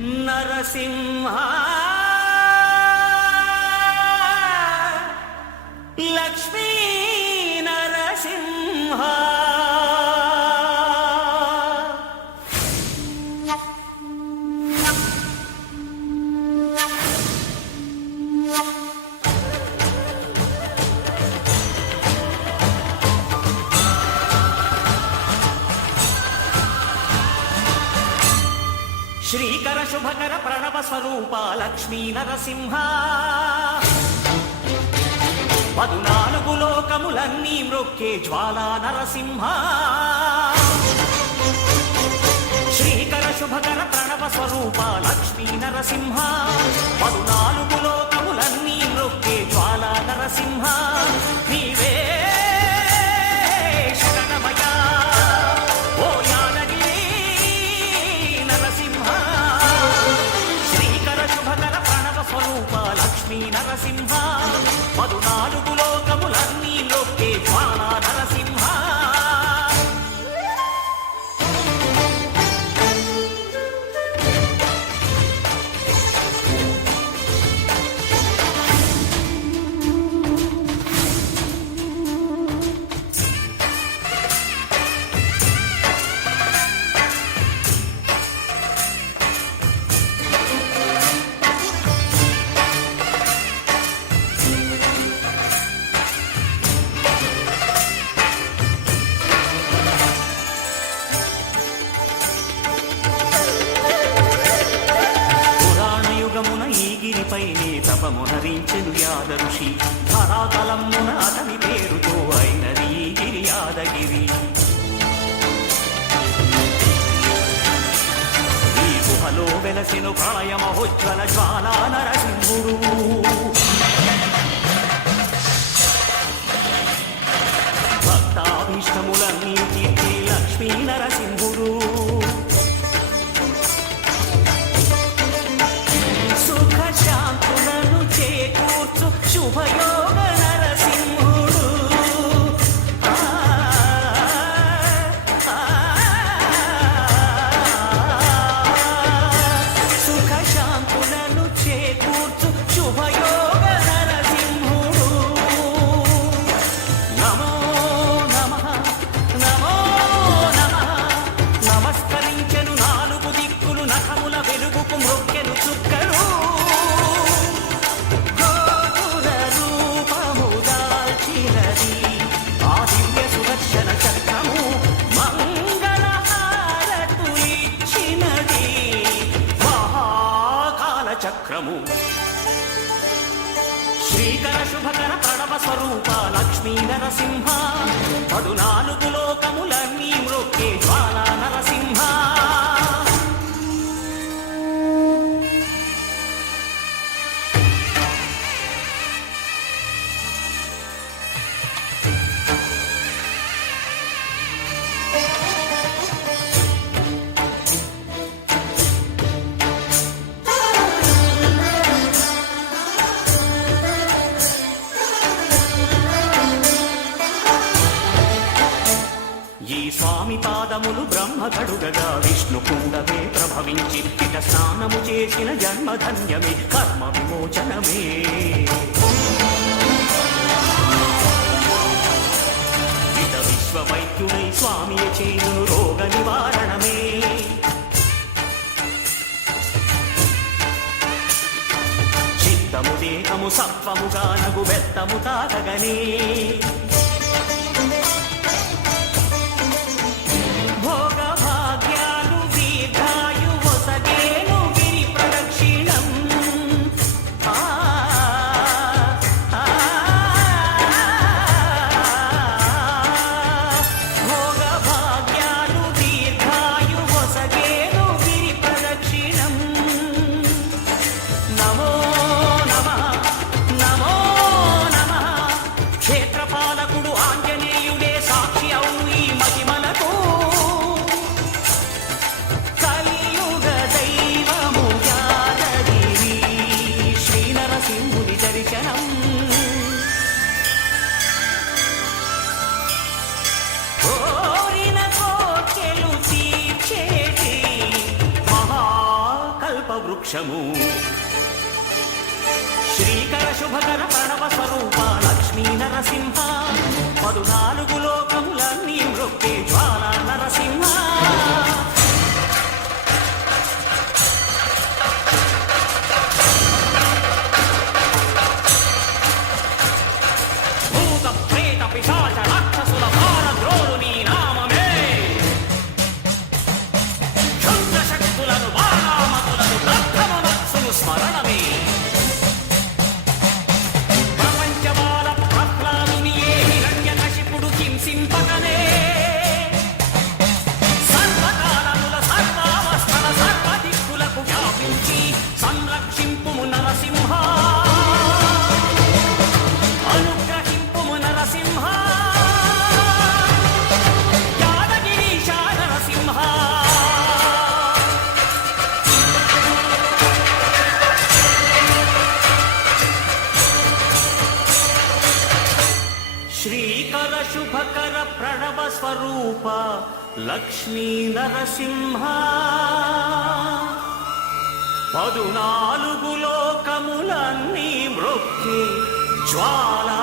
నరసింహ లక్ష్మీ నరసింహ శ్రీకర శుభకర ప్రణవ స్వరూప లక్ష్మీ నరసింహ 14 లోకములన్నీ మ్రొక్కే జ్వాలా నరసింహ శ్రీకర శుభకర ప్రణవ స్వరూప లక్ష్మీ నరసింహ 14 లోకములన్నీ మ్రొక్కే జ్వాలా నరసింహ నీవే శరణమయ్యా ఓ యాదగిరి నరసింహ శ్రీకర శుభకర ప్రణవ స్వరూప లక్ష్మీ నరసింహ 14 లోకములన్నీ మ్రొక్కే జ్వాలా నరసింహ గిరిపైనే తపమునరించెను యాద ఋషి ధరాతలమున అతని పేరుతో అయినది గిరి యాదగిరి ఈ గుహలో వెలసెను ప్రళయమహోజ్వల జ్వాలా నరసింహుడు భక్తాభీష్టములన్నీ తీర్చే లక్ష్మీ నరసింహుడు శాంతులను చేకూర్చు శుభయోగ నరసింహుడు సుఖ శాంతులను చేకూర్చు శుభయోగ నరసింహుడు నమో నమః నమో నమః నమస్కరించెను 4 దిక్కులు నఖముల వెలుగుకు మ్రొక్కెను చుక్కలు చక్రము శ్రీకర శుభకర ప్రణవ స్వరూప లక్ష్మీ నరసింహ 14 లోకములన్నీ మ్రొక్కే జ్వాలా నరసింహ స్వామి పాదములు బ్రహ్మ కడుగగా విష్ణు కుండమే ప్రభవించి ఇట స్నానము చేసిన జన్మధన్యమే కర్మ విమోచనమే ఇట విశ్వవైద్యుడై స్వామి చేయును రోగ నివారణమే చిత్తము దేహము సత్వముగా నగు బెత్తము తాగగనే క్షేత్రపాల మోక్షము శ్రీకర శుభకర ప్రణవ స్వరూప లక్ష్మీ నరసింహ 14 లోకములన్నీ మృక్కే జ్వాల నరసింహ భూత ప్రేత పిశాచ రాక్షసుల భారద్రోలు నీ నామమే క్షుద్ర శక్తులను బాణామతులను దగ్ధమ మత్సును స్మరణమే ప్రపంచమాల ప్రహ్లాదుని ఏ హిరణ్యకశిపుడు హింసింపకనే సర్వకాలముల సర్వావస్థల సర్వదిక్కులకు వ్యాపించి సంరక్షింపుము నరసింహ అనుగ్రహింపుము నరసింహ యాదగిరీశ నరసింహ శ్రీకర శుభకర ప్రణవ స్వరూప లక్ష్మీ నరసింహ 14 లోకములన్నీ మృక్కే జ్వాలా